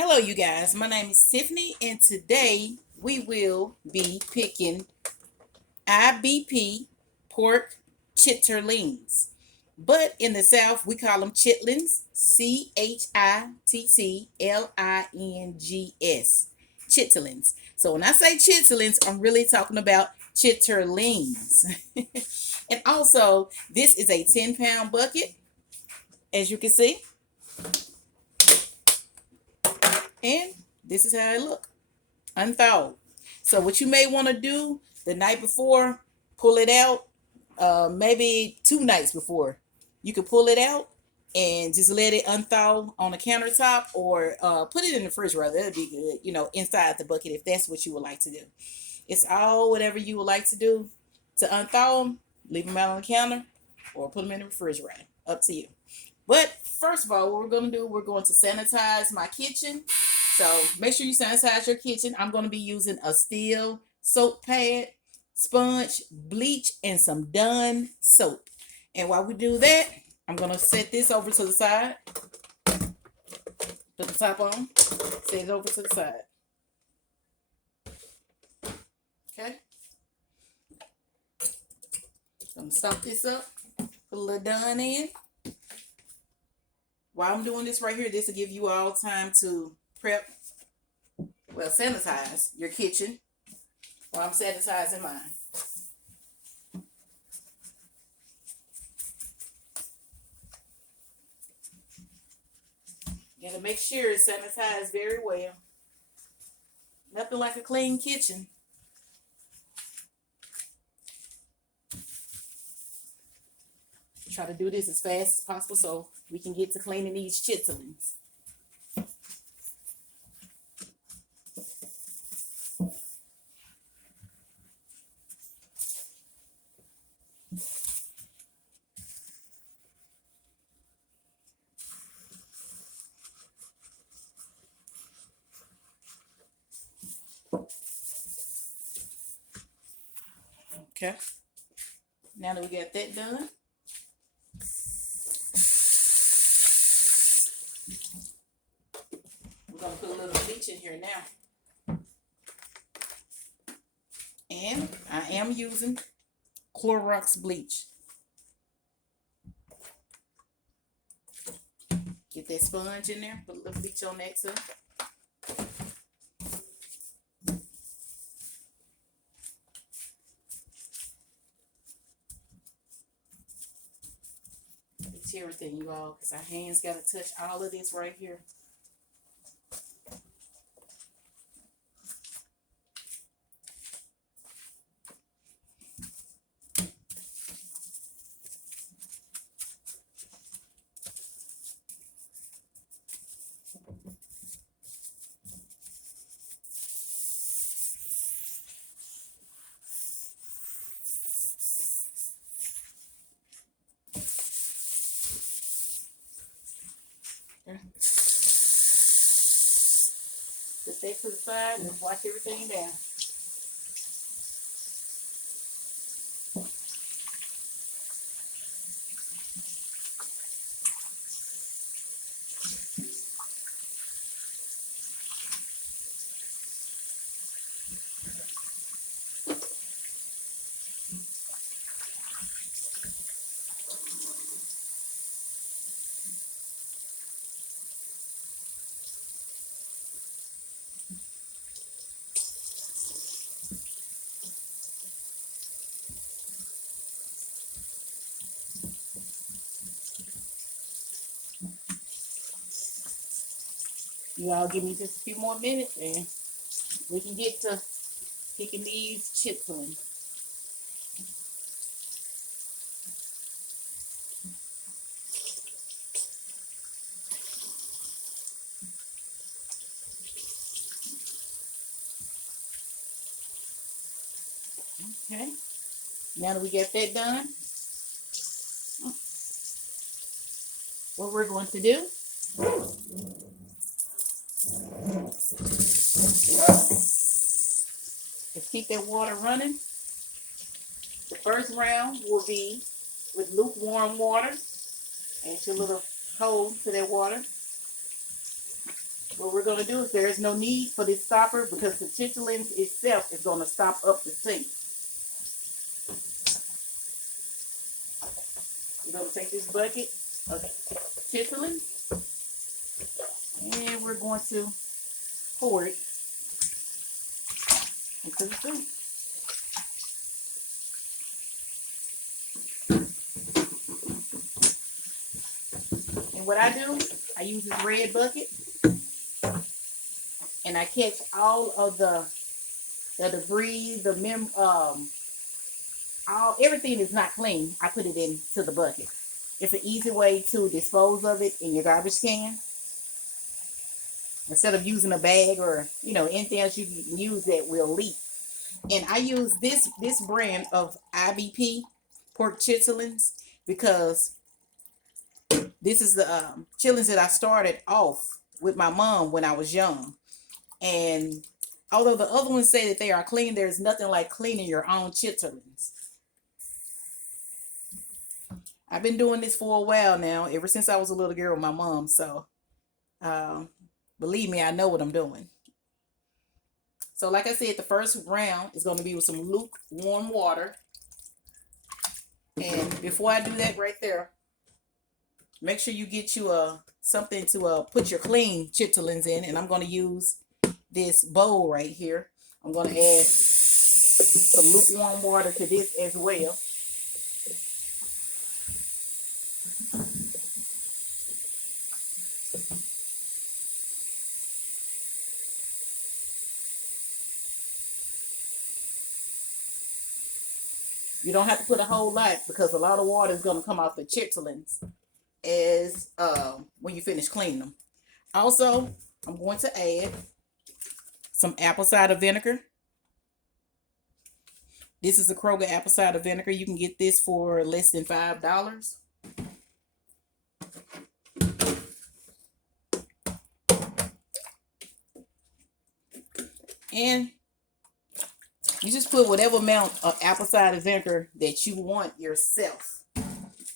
Hello, you guys. My name is Tiffany, and today we will be picking IBP pork chitterlings. But in the South, we call them chitlins. Chittlings. Chitterlings. So when I say chitterlings, I'm really talking about chitterlings. And also, this is a 10-pound bucket, as you can see. And this is how it looks. Unthawed. So what you may want to do the night before, pull it out, maybe 2 nights before. You could pull it out and just let it unthaw on the countertop, or put it in the fridge rather. That'd be good, inside the bucket, if that's what you would like to do. It's all whatever you would like to do to unthaw them. Leave them out on the counter or put them in the refrigerator. Up to you. But first of all, what we're going to do, we're going to sanitize my kitchen. So make sure you sanitize your kitchen. I'm going to be using a steel soap pad, sponge, bleach, and some Dawn soap. And while we do that, I'm going to set this over to the side. Put the top on. Set it over to the side. Okay. I'm going to stop this up. Put a little Dawn in. While I'm doing this right here, this will give you all time to sanitize your kitchen while I'm sanitizing mine. You gotta make sure it's sanitized very well. Nothing like a clean kitchen. Try to do this as fast as possible so we can get to cleaning these chitlins. Okay. Now that we got that done, we're going to put a little bleach in here now. And I am using Clorox bleach. Get that sponge in there, put a little bleach on that too. It's everything, you all, because our hands got to touch all of this right here. Put that to the side and wash everything down. You all give me just a few more minutes and we can get to picking these chitlins. Okay. Now that we get that done, what we're going to do is keep that water running. The first round will be with lukewarm water. Add your little cold to that water. what we're going to do is there is no need for this stopper because the chitterlings itself is going to stop up the sink. We're going to take this bucket of chitterlings and we're going to pour it into the sink. And what I do, I use this red bucket and I catch all of the debris, everything is not clean. I put it into the bucket. It's an easy way to dispose of it in your garbage can. Instead of using a bag or, anything else you can use that will leak. And I use this brand of IBP, Pork Chitterlings, because this is the chitlins that I started off with my mom when I was young. And although the other ones say that they are clean, there's nothing like cleaning your own chitterlings. I've been doing this for a while now, ever since I was a little girl with my mom. So, believe me, I know what I'm doing. So like I said, the first round is going to be with some lukewarm water. And before I do that right there, make sure you get you something to put your clean chitterlings in. And I'm going to use this bowl right here. I'm going to add some lukewarm water to this as well. You don't have to put a whole lot because a lot of water is going to come off the chitterlings as when you finish cleaning them. Also, I'm going to add some apple cider vinegar. This is a Kroger apple cider vinegar. You can get this for less than $5. And you just put whatever amount of apple cider vinegar that you want yourself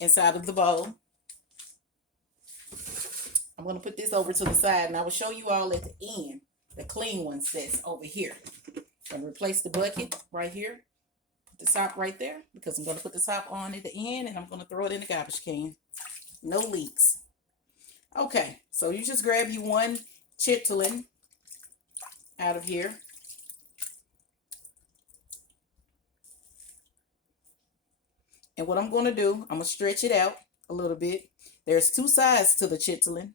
inside of the bowl. I'm going to put this over to the side and I will show you all at the end, the clean ones that's over here. I'm going to replace the bucket right here, the top right there, because I'm going to put the top on at the end and I'm going to throw it in the garbage can. No leaks. Okay, so you just grab you one chitterling out of here. And what I'm going to do, I'm going to stretch it out a little bit. There's two sides to the chitterling.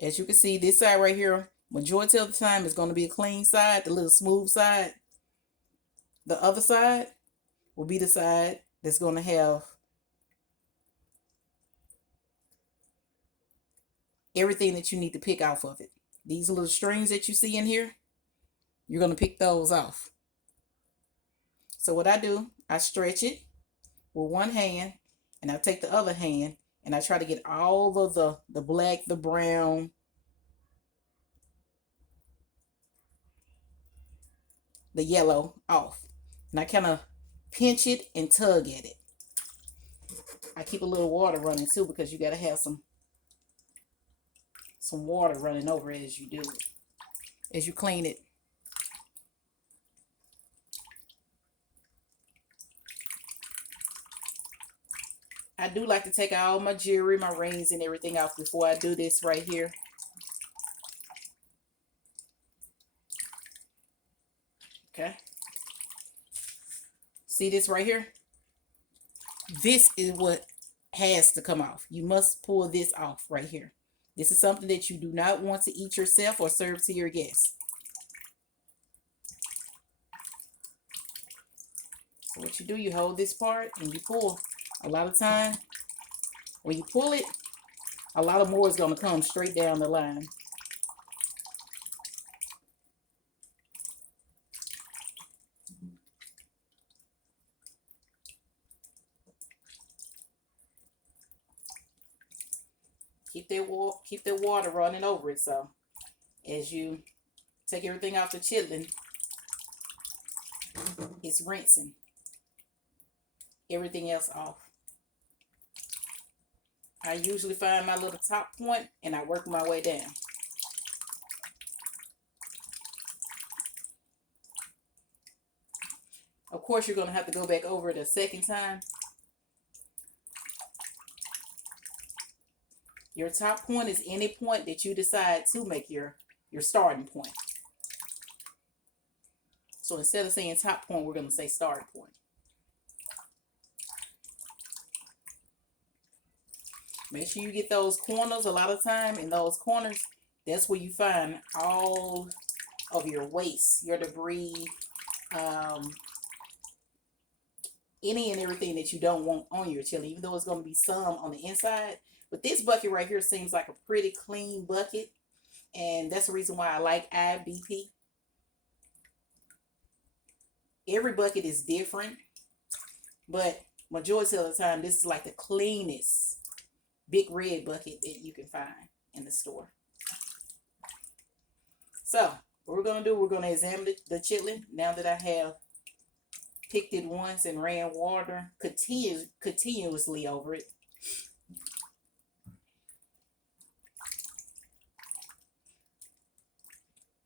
As you can see, this side right here, majority of the time is going to be a clean side, the little smooth side. The other side will be the side that's going to have everything that you need to pick off of it. These little strings that you see in here, you're going to pick those off. So what I do, I stretch it with one hand and I take the other hand and I try to get all of the black, the brown, the yellow off. And I kind of pinch it and tug at it. I keep a little water running too because you got to have some water running over it as you do it, as you clean it. I do like to take all my jewelry, my rings and everything off before I do this right here. Okay. See this right here? This is what has to come off. You must pull this off right here. This is something that you do not want to eat yourself or serve to your guests. So what you do, you hold this part and you pull. A lot of time, when you pull it, a lot of more is going to come straight down the line. Keep that water running over it. So as you take everything off the chitlin, it's rinsing everything else off. I usually find my little top point and I work my way down. Of course, you're going to have to go back over it a second time. Your top point is any point that you decide to make your starting point. So instead of saying top point, we're going to say starting point. Make sure you get those corners. A lot of time in those corners, that's where you find all of your waste, your debris, any and everything that you don't want on your chili, even though it's going to be some on the inside. But this bucket right here seems like a pretty clean bucket, and that's the reason why I like IBP. Every bucket is different, but majority of the time, this is like the cleanest big red bucket that you can find in the store. So what we're going to do, we're going to examine the chitlin. Now that I have picked it once and ran water continuously over it.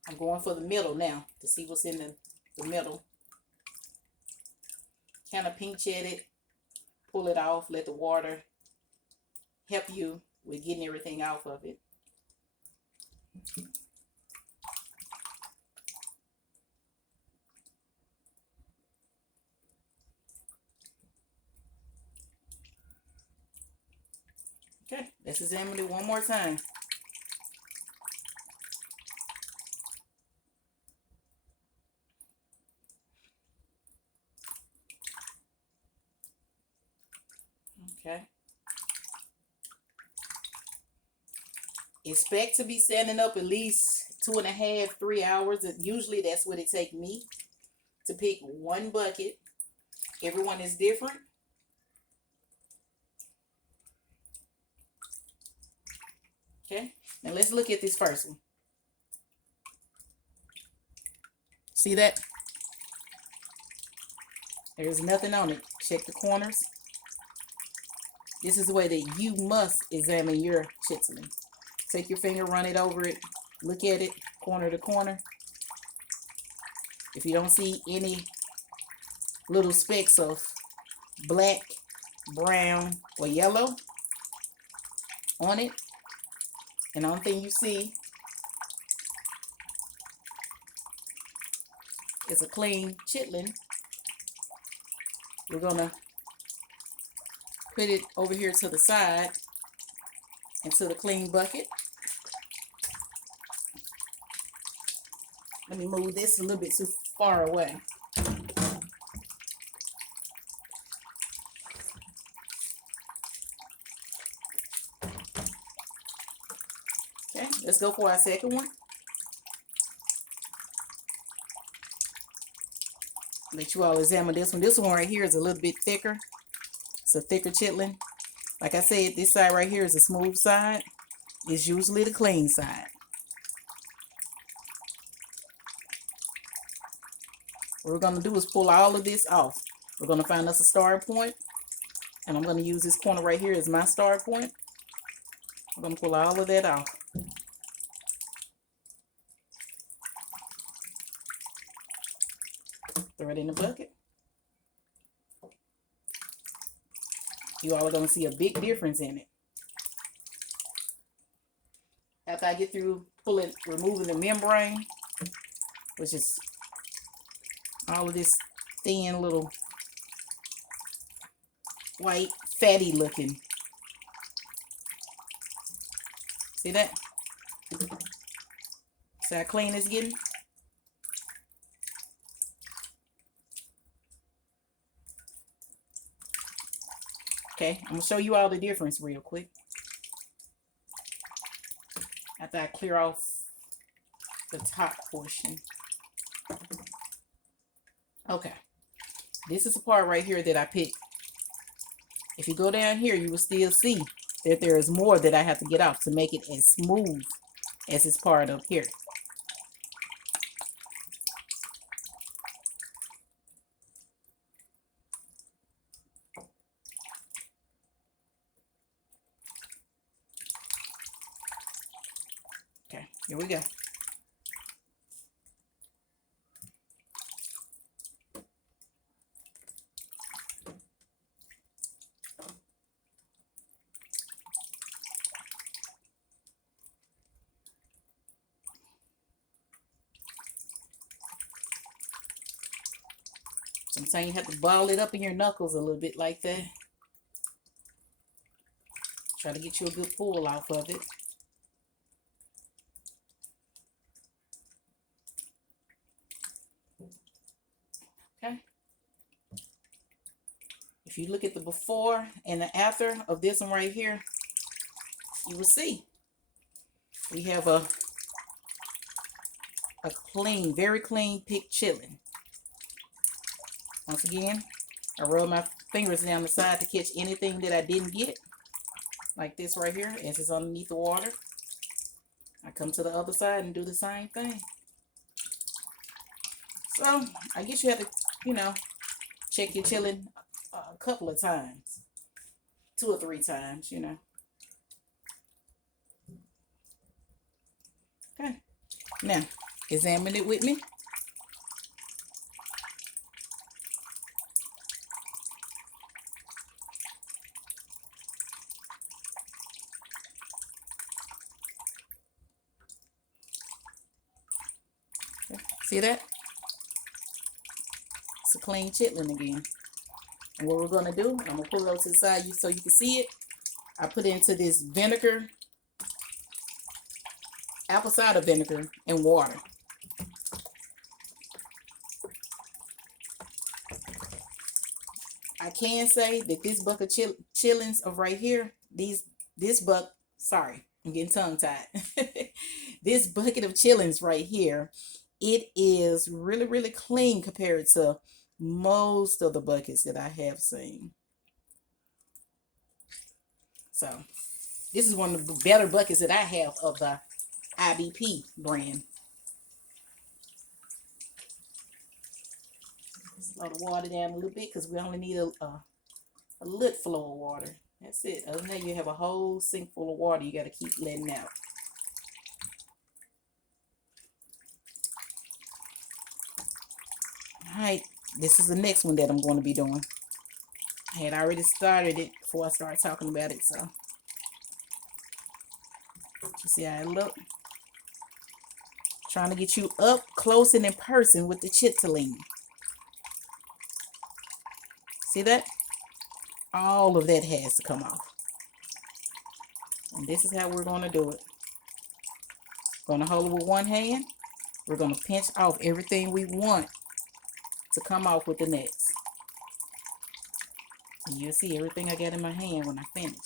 I'm going for the middle now to see what's in the middle. Kind of pinch at it, pull it off, let the water help you with getting everything off of it. Okay, let's examine it one more time. Okay. Expect to be standing up at least 2.5, 3 hours. Usually that's what it takes me to pick one bucket. Everyone is different. Okay, now let's look at this first one. See that? There's nothing on it. Check the corners. This is the way that you must examine your chitterling. Take your finger, run it over it, look at it, corner to corner. If you don't see any little specks of black, brown, or yellow on it, and the only thing you see is a clean chitlin, we're gonna put it over here to the side into the clean bucket. Let me move this a little bit too far away. Okay, let's go for our second one. Let you all examine this one. This one right here is a little bit thicker. It's a thicker chitlin. Like I said, this side right here is a smooth side. It's usually the clean side. What we're going to do is pull all of this off. We're going to find us a starting point. And I'm going to use this corner right here as my start point. I'm going to pull all of that off. Throw it in the bucket. You all are going to see a big difference in it. After I get through removing the membrane, which is all of this thin little white fatty looking. See that? See how clean it's getting? Okay, I'm going to show you all the difference real quick. After I clear off the top portion. Okay, this is the part right here that I picked. If you go down here, you will still see that there is more that I have to get off to make it as smooth as this part up here. Okay, here we go. Sometimes you have to ball it up in your knuckles a little bit like that. Try to get you a good pull off of it. Okay. If you look at the before and the after of this one right here, you will see we have a clean, very clean picked chitlin. Once again, I rub my fingers down the side to catch anything that I didn't get, like this right here, as it's underneath the water. I come to the other side and do the same thing. So I guess you have to, you know, check your chitlin a couple of times, 2 or 3 times, you know. Okay, now examine it with me. Okay. See that? It's a clean chitlin again. And what we're going to do, I'm going to pull it over to the side so you can see it. I put it into this vinegar, apple cider vinegar, and water. I can say that this bucket of chitlins of right here, sorry, I'm getting tongue tied. This bucket of chitlins right here, it is really, really clean compared to most of the buckets that I have seen. So this is one of the better buckets that I have of the IBP brand. Slow the water down a little bit because we only need a lit flow of water. That's it. Other than that, you have a whole sink full of water you got to keep letting out. Alright, this is the next one that I'm going to be doing. I had already started it before I started talking about it, so you see how it look? Trying to get you up close and in person with the Chitterling. See that? All of that has to come off. And this is how we're going to do it. Going to hold it with one hand. We're going to pinch off everything we want to come off with the next. And you'll see everything I got in my hand when I finish.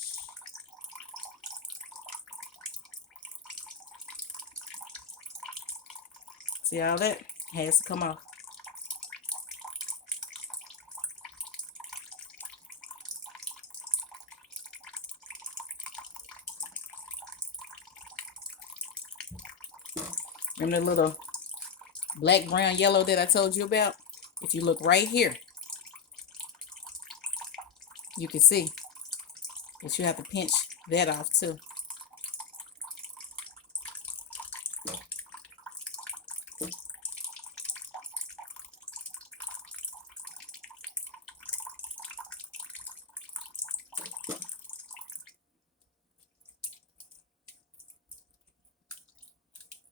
See how that has to come off. Remember the little black, brown, yellow that I told you about? If you look right here, you can see that you have to pinch that off too.